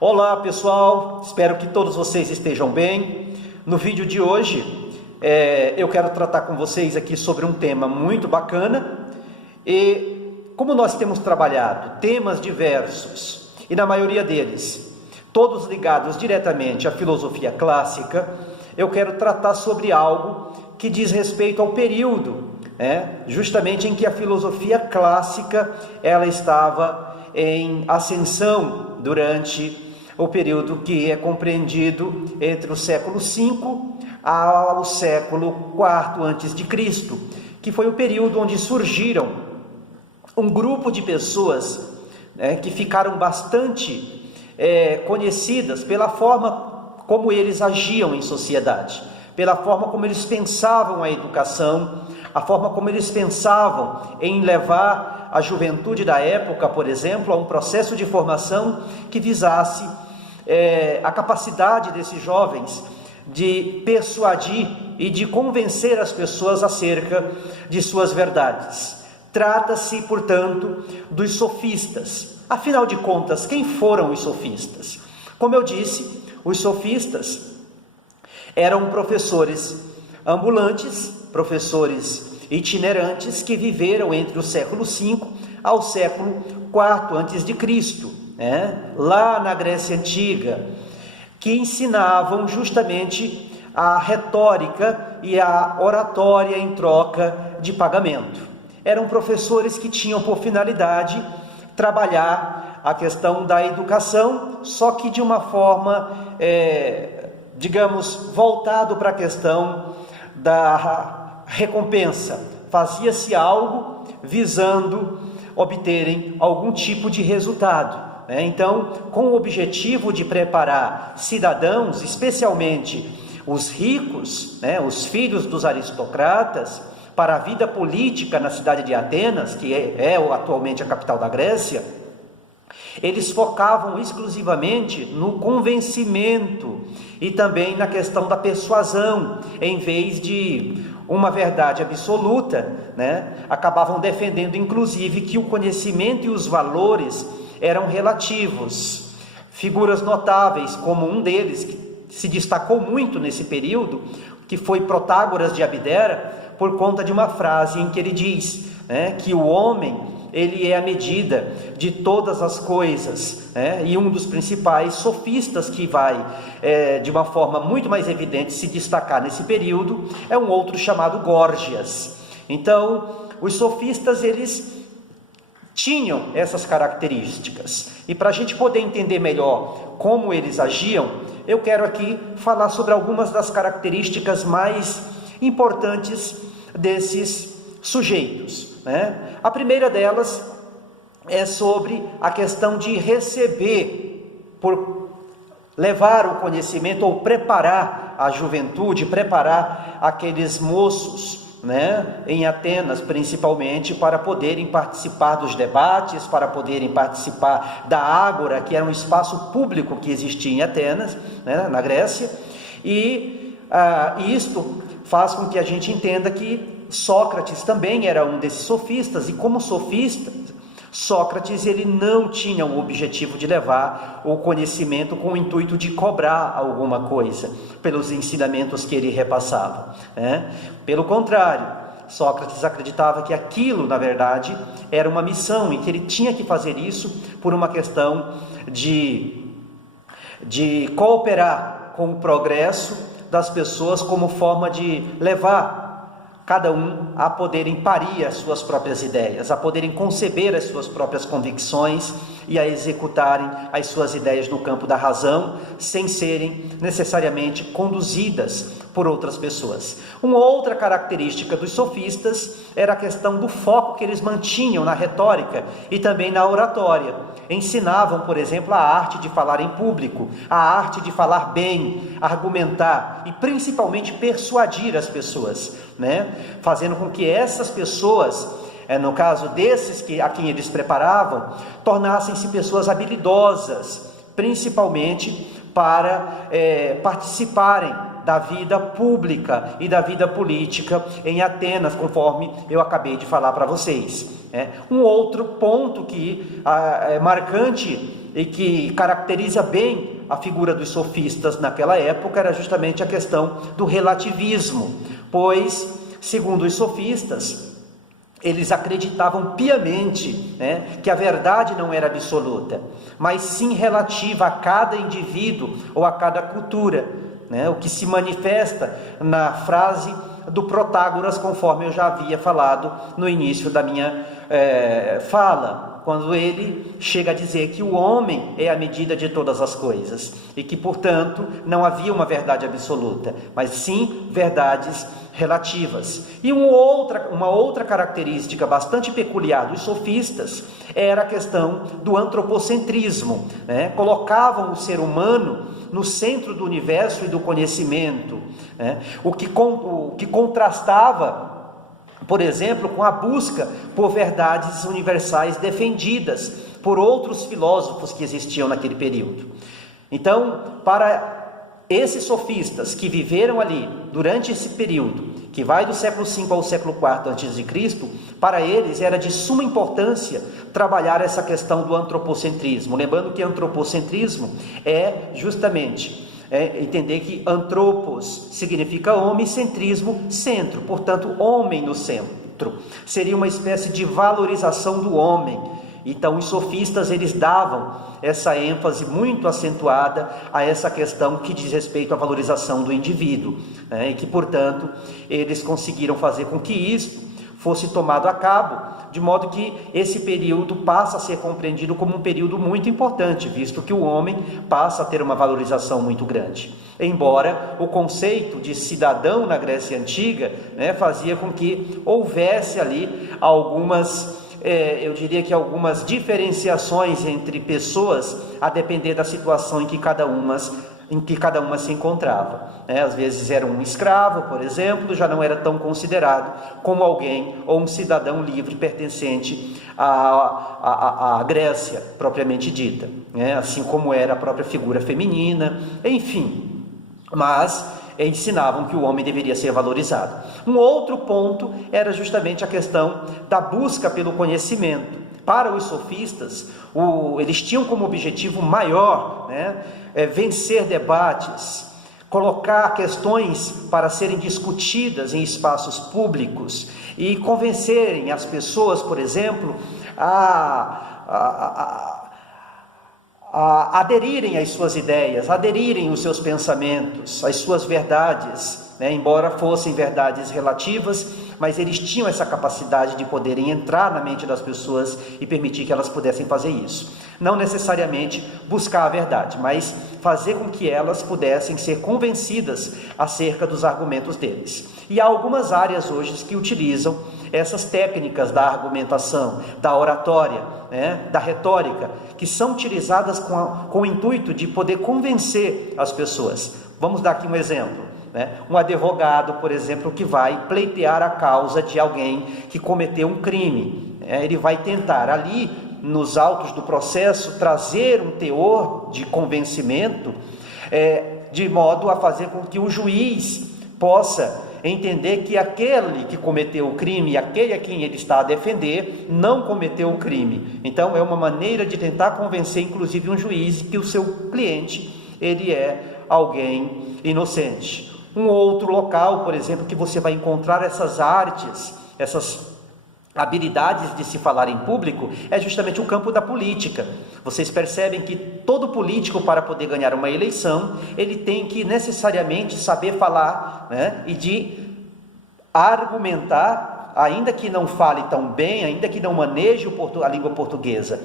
Olá pessoal, espero que todos vocês estejam bem. No vídeo de hoje eu quero tratar com vocês aqui sobre um tema muito bacana. E como nós temos trabalhado temas diversos, e na maioria deles todos ligados diretamente à filosofia clássica, eu quero tratar sobre algo que diz respeito ao período, justamente em que a filosofia clássica ela estava em ascensão durante o período que é compreendido entre o século V ao século IV a.C., que foi o período onde surgiram um grupo de pessoas que ficaram bastante conhecidas pela forma como eles agiam em sociedade, pela forma como eles pensavam a educação, a forma como eles pensavam em levar a juventude da época, por exemplo, a um processo de formação que visasse a capacidade desses jovens de persuadir e de convencer as pessoas acerca de suas verdades. Trata-se, portanto, dos sofistas. Afinal de contas, quem foram os sofistas? Como eu disse, os sofistas eram professores ambulantes, professores itinerantes que viveram entre o século V ao século IV a.C., lá na Grécia Antiga, que ensinavam justamente a retórica e a oratória em troca de pagamento. Eram professores que tinham por finalidade trabalhar a questão da educação, só que de uma forma, voltado para a questão da recompensa. Fazia-se algo visando obterem algum tipo de resultado. Então, com o objetivo de preparar cidadãos, especialmente os ricos, os filhos dos aristocratas, para a vida política na cidade de Atenas, que é atualmente a capital da Grécia, eles focavam exclusivamente no convencimento e também na questão da persuasão, em vez de uma verdade absoluta, acabavam defendendo inclusive que o conhecimento e os valores eram relativos. Figuras notáveis, como um deles, que se destacou muito nesse período, que foi Protágoras de Abdera, por conta de uma frase em que ele diz que o homem ele é a medida de todas as coisas, e um dos principais sofistas que vai, de uma forma muito mais evidente, se destacar nesse período, é um outro chamado Górgias. Então, os sofistas, eles tinham essas características, e para a gente poder entender melhor como eles agiam, eu quero aqui falar sobre algumas das características mais importantes desses sujeitos. A primeira delas é sobre a questão de receber, por levar o conhecimento ou preparar a juventude, preparar aqueles moços, em Atenas principalmente, para poderem participar dos debates, para poderem participar da ágora, que era um espaço público que existia em Atenas, na Grécia, e isto faz com que a gente entenda que Sócrates também era um desses sofistas, e como sofista, Sócrates ele não tinha o objetivo de levar o conhecimento com o intuito de cobrar alguma coisa pelos ensinamentos que ele repassava. Pelo contrário, Sócrates acreditava que aquilo, na verdade, era uma missão e que ele tinha que fazer isso por uma questão de cooperar com o progresso das pessoas, como forma de levar cada um a poderem parir as suas próprias ideias, a poderem conceber as suas próprias convicções e a executarem as suas ideias no campo da razão, sem serem necessariamente conduzidas por outras pessoas. Uma outra característica dos sofistas era a questão do foco que eles mantinham na retórica e também na oratória. Ensinavam, por exemplo, a arte de falar em público, a arte de falar bem, argumentar e principalmente persuadir as pessoas, fazendo com que essas pessoas, no caso desses a quem eles preparavam, tornassem-se pessoas habilidosas, principalmente para participarem da vida pública e da vida política em Atenas, conforme eu acabei de falar para vocês. Um outro ponto que é marcante e que caracteriza bem a figura dos sofistas naquela época era justamente a questão do relativismo, pois, segundo os sofistas, eles acreditavam piamente, que a verdade não era absoluta, mas sim relativa a cada indivíduo ou a cada cultura, o que se manifesta na frase do Protágoras, conforme eu já havia falado no início da minha fala, quando ele chega a dizer que o homem é a medida de todas as coisas e que, portanto, não havia uma verdade absoluta, mas sim verdades relativas. E uma outra característica bastante peculiar dos sofistas era a questão do antropocentrismo, Colocavam o ser humano no centro do universo e do conhecimento, o que contrastava, por exemplo, com a busca por verdades universais defendidas por outros filósofos que existiam naquele período. Então, para esses sofistas que viveram ali durante esse período, que vai do século V ao século IV a.C., para eles era de suma importância trabalhar essa questão do antropocentrismo. Lembrando que antropocentrismo é justamente entender que antropos significa homem, centrismo, centro, portanto, homem no centro. Seria uma espécie de valorização do homem. Então, os sofistas, eles davam essa ênfase muito acentuada a essa questão que diz respeito à valorização do indivíduo, e que, portanto, eles conseguiram fazer com que isso fosse tomado a cabo, de modo que esse período passa a ser compreendido como um período muito importante, visto que o homem passa a ter uma valorização muito grande. Embora o conceito de cidadão na Grécia Antiga, fazia com que houvesse ali algumas eu diria que algumas diferenciações entre pessoas, a depender da situação em que cada uma se encontrava. Às vezes era um escravo, por exemplo, já não era tão considerado como alguém ou um cidadão livre pertencente à Grécia propriamente dita, assim como era a própria figura feminina, enfim. Mas ensinavam que o homem deveria ser valorizado. Um outro ponto era justamente a questão da busca pelo conhecimento. Para os sofistas, eles tinham como objetivo maior, vencer debates, colocar questões para serem discutidas em espaços públicos e convencerem as pessoas, por exemplo, a aderirem às suas ideias, aderirem aos seus pensamentos, às suas verdades, embora fossem verdades relativas, mas eles tinham essa capacidade de poderem entrar na mente das pessoas e permitir que elas pudessem fazer isso. Não necessariamente buscar a verdade, mas fazer com que elas pudessem ser convencidas acerca dos argumentos deles. E há algumas áreas hoje que utilizam essas técnicas da argumentação, da oratória, da retórica, que são utilizadas com o intuito de poder convencer as pessoas. Vamos dar aqui um exemplo. Um advogado, por exemplo, que vai pleitear a causa de alguém que cometeu um crime. Ele vai tentar ali, nos autos do processo, trazer um teor de convencimento, de modo a fazer com que o juiz possa entender que aquele que cometeu o crime, aquele a quem ele está a defender, não cometeu o crime. Então é uma maneira de tentar convencer inclusive um juiz que o seu cliente, ele é alguém inocente. Um outro local, por exemplo, que você vai encontrar essas artes, essas habilidades de se falar em público, é justamente o campo da política. Vocês percebem que todo político, para poder ganhar uma eleição, ele tem que necessariamente saber falar, e de argumentar, ainda que não fale tão bem, ainda que não maneje a língua portuguesa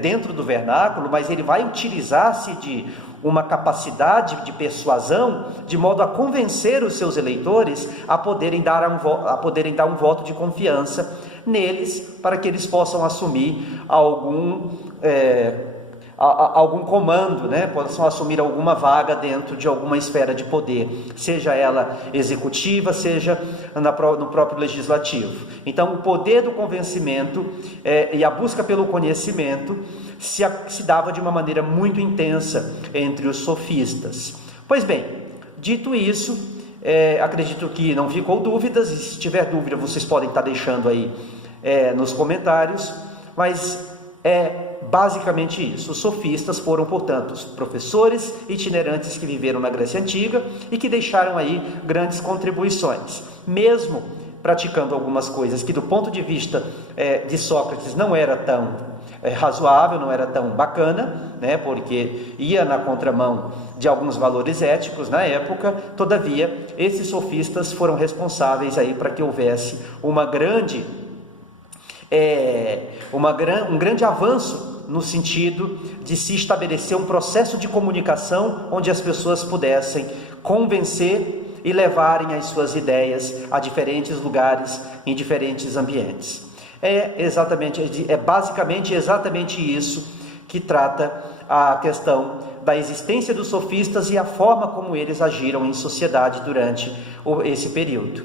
dentro do vernáculo, mas ele vai utilizar-se de uma capacidade de persuasão, de modo a convencer os seus eleitores a poderem dar um voto de confiança neles, para que eles possam assumir algum comando, possam assumir alguma vaga dentro de alguma esfera de poder, seja ela executiva, seja no próprio legislativo. Então, o poder do convencimento e a busca pelo conhecimento se dava de uma maneira muito intensa entre os sofistas. Pois bem, Dito isso, acredito que não ficou dúvidas, e se tiver dúvida vocês podem estar deixando aí nos comentários, mas basicamente isso. Os sofistas foram, portanto, os professores itinerantes que viveram na Grécia Antiga e que deixaram aí grandes contribuições, mesmo praticando algumas coisas que do ponto de vista de Sócrates não era tão razoável, não era tão bacana, né, porque ia na contramão de alguns valores éticos na época. Todavia, esses sofistas foram responsáveis aí para que houvesse um grande avanço no sentido de se estabelecer um processo de comunicação onde as pessoas pudessem convencer e levarem as suas ideias a diferentes lugares, em diferentes ambientes. Basicamente exatamente isso que trata a questão da existência dos sofistas e a forma como eles agiram em sociedade durante esse período.